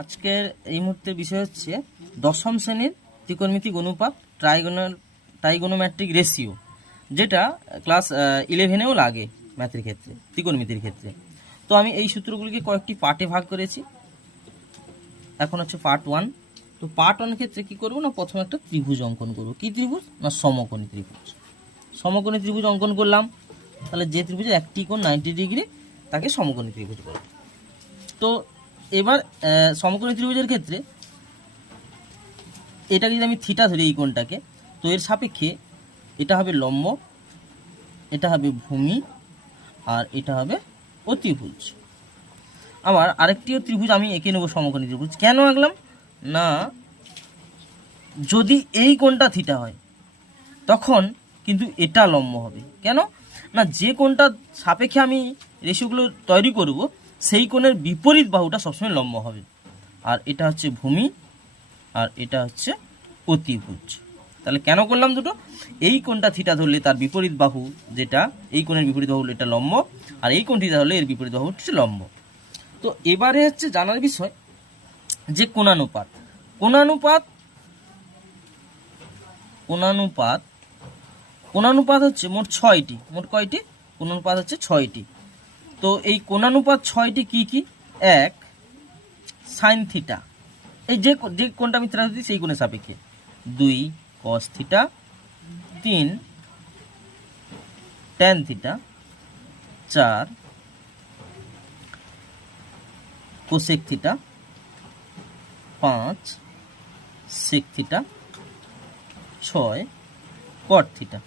আজকের এই মুহূর্তের বিষয় হচ্ছে দশম শ্রেণীর ত্রিকোণমিতিক অনুপাত ট্রাইগোনোমেট্রিক রেশিও, যেটা ক্লাস 11-এও লাগে ম্যাথের ক্ষেত্রে, ত্রিকোণমিতির ক্ষেত্রে। তো আমি এই সূত্রগুলিকে কয়েকটি পার্টে ভাগ করেছি। এখন হচ্ছে পার্ট 1। তো পার্ট 1 ক্ষেত্রে কি করব না, প্রথমে একটা ত্রিভুজ অঙ্কন করব। কি ত্রিভুজ না, সমকোণী ত্রিভুজ। সমকোণী ত্রিভুজ অঙ্কন করলাম, তাহলে যে ত্রিভুজের একটি কোণ 90 ডিগ্রি তাকে সমকোণী ত্রিভুজ বলে। তো এবার সমকোণী ত্রিভুজের ক্ষেত্রে এটাকে যদি আমি থিটা ধরি, এই কোণটাকে, তো এর সাপেক্ষে এটা হবে লম্ব, এটা হবে ভূমি, আর এটা হবে অতিভুজ। আবার আরেকটিও ত্রিভুজ আমি এঁকে নেব, সমকোণী ত্রিভুজ। কেন আঁকলাম না, যদি এই কোণটা থিটা হয় তখন কিন্তু এটা লম্ব হবে। কেন না, যে কোণটা সাপেক্ষে আমি রেশিওগুলো তৈরি করব সেই কোণের বিপরীত বাহুটা সবসময় লম্ব হবে। আর এটা হচ্ছে ভূমি, আর এটা হচ্ছে অতিভুজ। তাহলে কেন করলাম দুটো, এই কোণটা থিটা ধরলে তার বিপরীত বাহু, যেটা এই কোণের বিপরীত বাহু, এটা লম্ব, আর এই কোণ থিটা ধরলে এর বিপরীত বাহু হচ্ছে লম্ব। তো এবারে হচ্ছে জানার বিষয় যে কোণানুপাত। কোণানুপাত হচ্ছে মোট 6টি। মোট কয়টি কোণানুপাত হচ্ছে 6টি। তো এই কোণানুপাত 6টি কি কি? 1 সাইন থিটা, এই যে কোণটা আমি থিটা দিই সেই কোণের সাপেক্ষে। 2 cos theta, 3 tan theta, 4 cosec theta, 5 sec theta, 6 cot theta.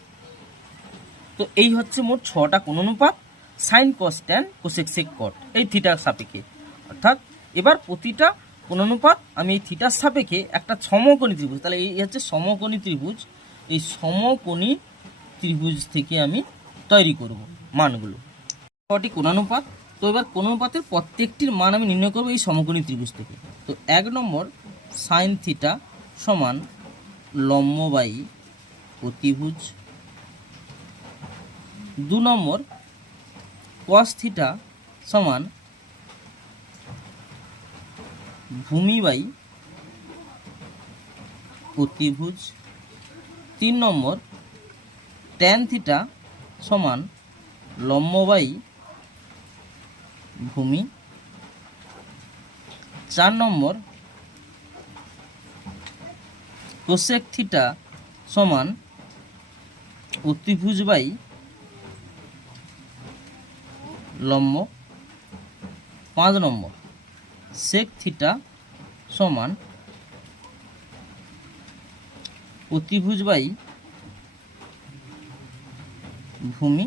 তো এই হচ্ছে মোট 6টা কোণানুপাত, sine cos tan cosec sec cot, এই থিটার সাপেক্ষে। অর্থাৎ এবার প্রতিটা কোণানুপাত আমি এই থিটার সাপেক্ষে একটা সমকোণী ত্রিভুজ, তাহলে এই হচ্ছে সমকোণী ত্রিভুজ। এই সমকোণী ত্রিভুজ থেকে আমি তৈরি করব মানগুলো। 6টি কোণানুপাত। তো এবার কোণানুপাতের প্রত্যেকটির মান আমি নির্ণয় করব এই সমকোণী ত্রিভুজ থেকে। তো 1 নম্বর সাইন থিটা সমান লম্ব বাই অতিভুজ। 2 নম্বর কস থিটা সমান ভূমি বাই অতিভুজ। 3 নম্বর ট্যান থিটা সমান লম্ব বাই ভূমি। 4 নম্বর কোসেক থিটা সমান অতিভুজ বাই লম্ব। 5 নম্বর সেক থিটা সমান অতিভুজ বাই ভূমি।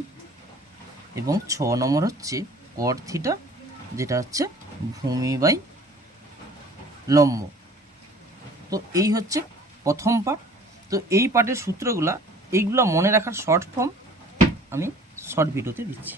এবং 6 নম্বর হচ্ছে কট থিটা, যেটা হচ্ছে ভূমি বাই লম্ব। তো এই হচ্ছে প্রথম পার্ট। তো এই পার্টের সূত্রগুলা, এইগুলো মনে রাখার শর্ট ফর্ম আমি শর্ট ভিডিওতে দিচ্ছি।